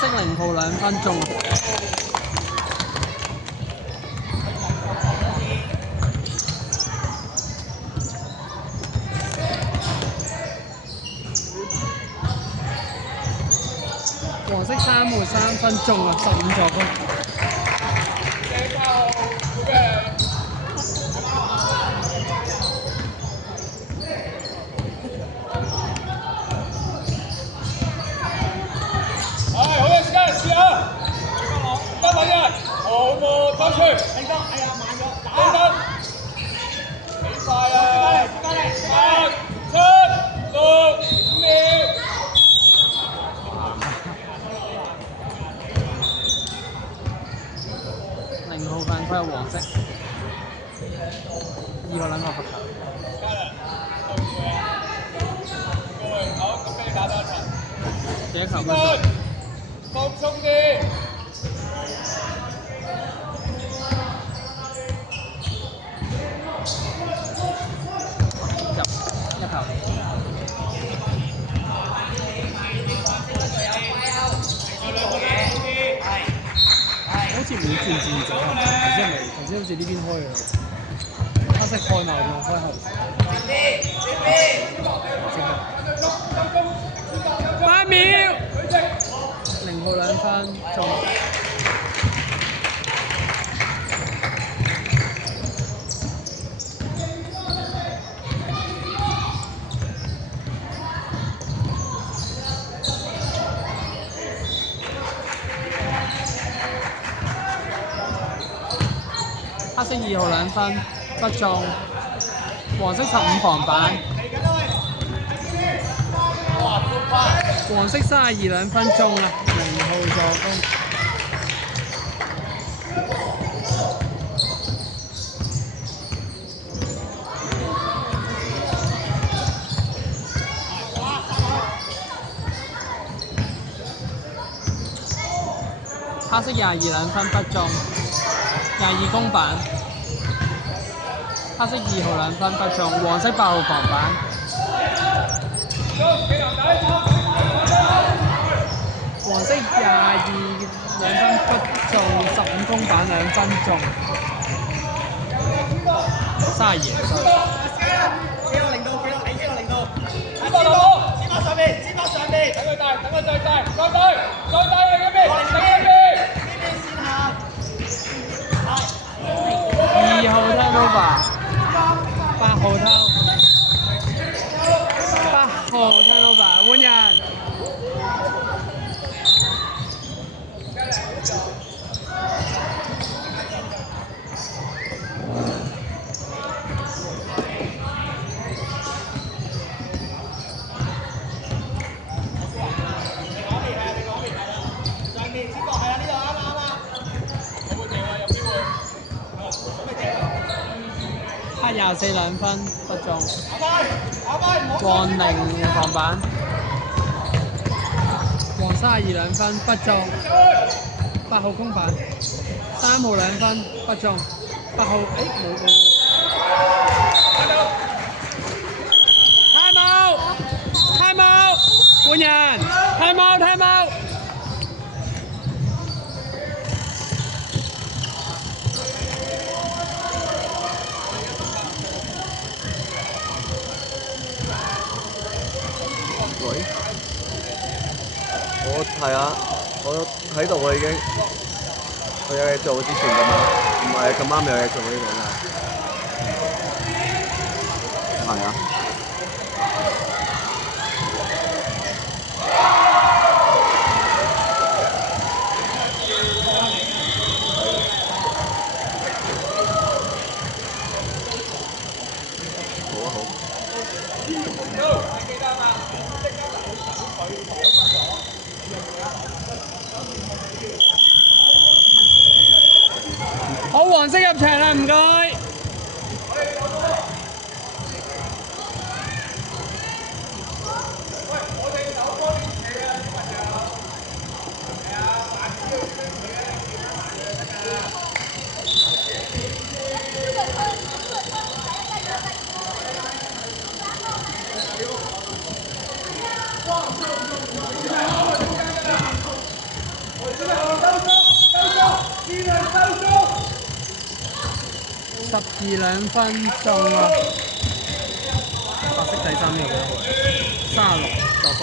色0號2分鐘。黃色3號3分鐘啊，15助攻。好嘅時間試下，得等人，好喎，翻出。係得，係啊，慢咗，打得，幾快啊！8、7、6、5秒。0號犯規係黃色，2號撚個罰球。好，咁俾你打多一場。這球不中。放鬆啲。入一球。好似冇轉走啊！頭先好似呢邊開嘅，黑色開埋定開後？8秒，0號2分中。黑色2號2分不中，黃色15防板，黃色32 2分中啊，0號助攻。黑色22 2分不中，22公板。黑色2號2分不中，黃色8號防板。黃色22 2分不中，15公板2分中。32上面，支上面，等佢帶，等佢再帶，再帶喺嗰邊，等嗰邊。呢邊線下。2號 turnover， 8號turnover， 換人。黑24 2分不中，黃0防板，黃32 2分不中，8號公板，3號2分不中，8號冇。time out， 換人 time out。喂，我係啊，我喺度啊已經，我有嘢做之前咁嘛，唔係咁啱有嘢做呢樣啊，係啊。好，黃色入場啦，唔該。12兩分中啊！白色底衫呢個36助攻。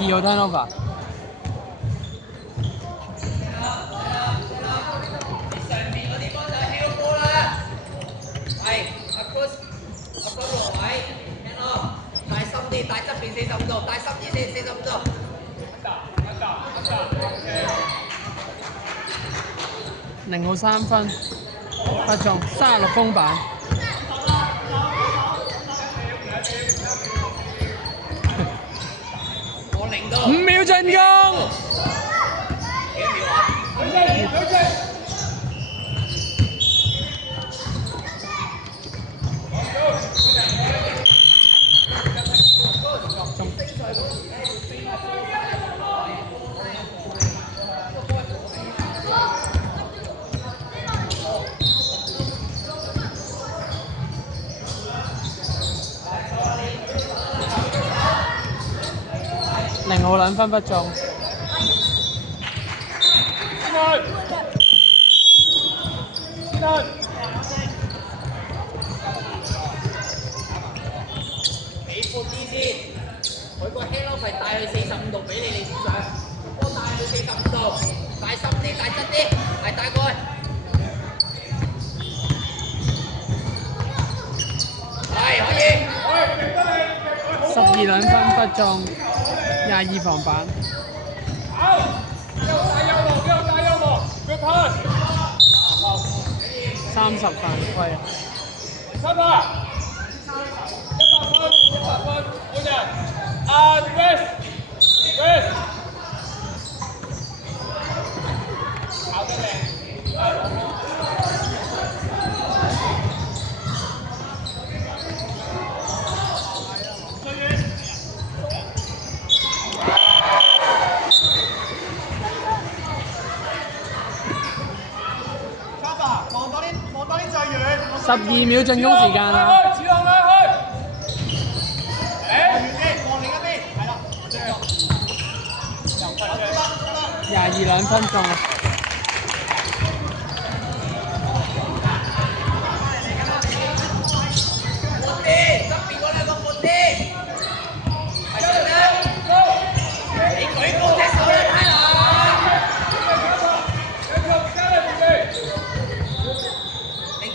2號 turnover。大側邊45度，大深啲45度。0號3分，不中，36封板。5秒進攻。0號2分不中。你闊啲先，佢個 hand off 係帶去45度俾你，你先上。波帶去45度，大深啲，大側啲，係帶過去。係可以。12兩分不中，22防板。30犯規。100分，每人。rest，跑得靚。12秒進攻時間啊！22兩分中。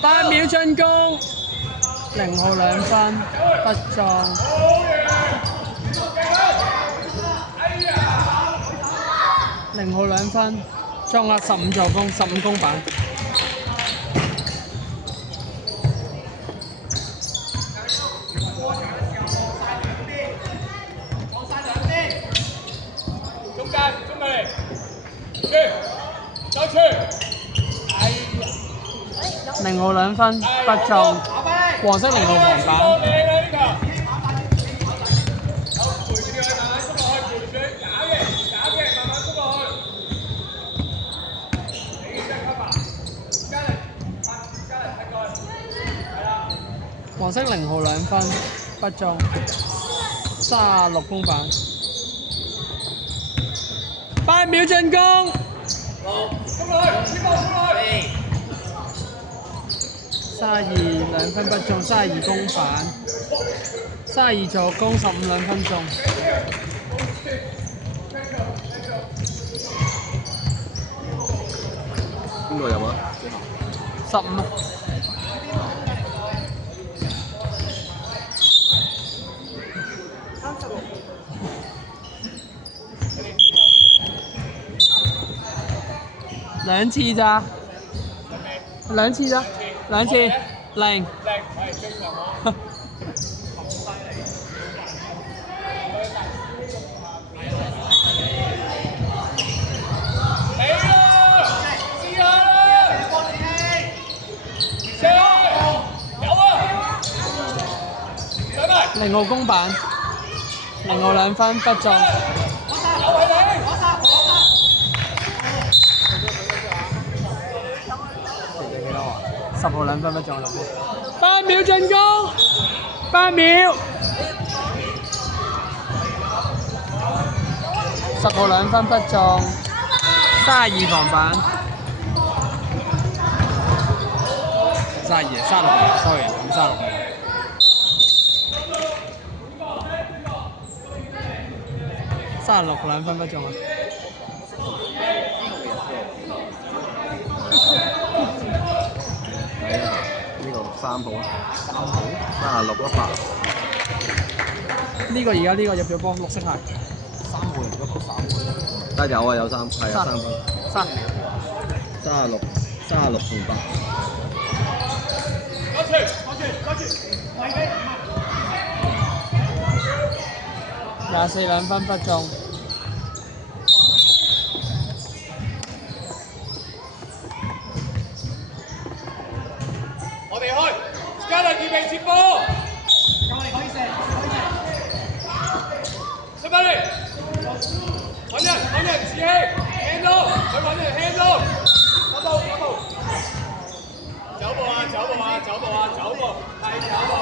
8秒進攻，0號2分不中。0號2分，中啊15助攻，15公板。中間嚟，走出。0號2分不中，黃色0號防板。黃色0號2分不中，36公板。8秒進攻。32兩分不中，32公板，32助攻，15兩分中。邊個入啊？15。兩次咋？2次咋？2次0。0號公板，0號2分不中。10號2分不中啦。8秒進攻，8秒。10號2分不中，32防板。32、36 ，sorry， 唔36。36 2分不中啊！睇下呢個3號36咯8。呢個而家呢個入咗波，綠色鞋。3號入咗波3號。但有啊有3，係啊3分。36同8。24 2分不中。我哋開 ，Skyler 預備接波。出翻嚟，揾人士氣 ，hand off， 佢揾人 hand off， 走步，係走步。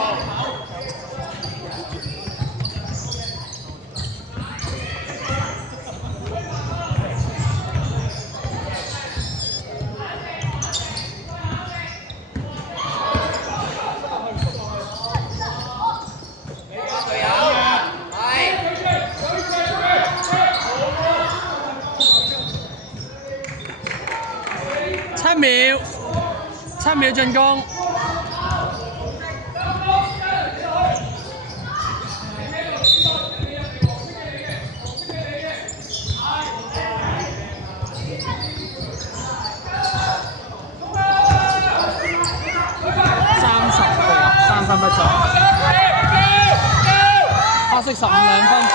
7秒進攻。30個3分不中。黑色15 2分中。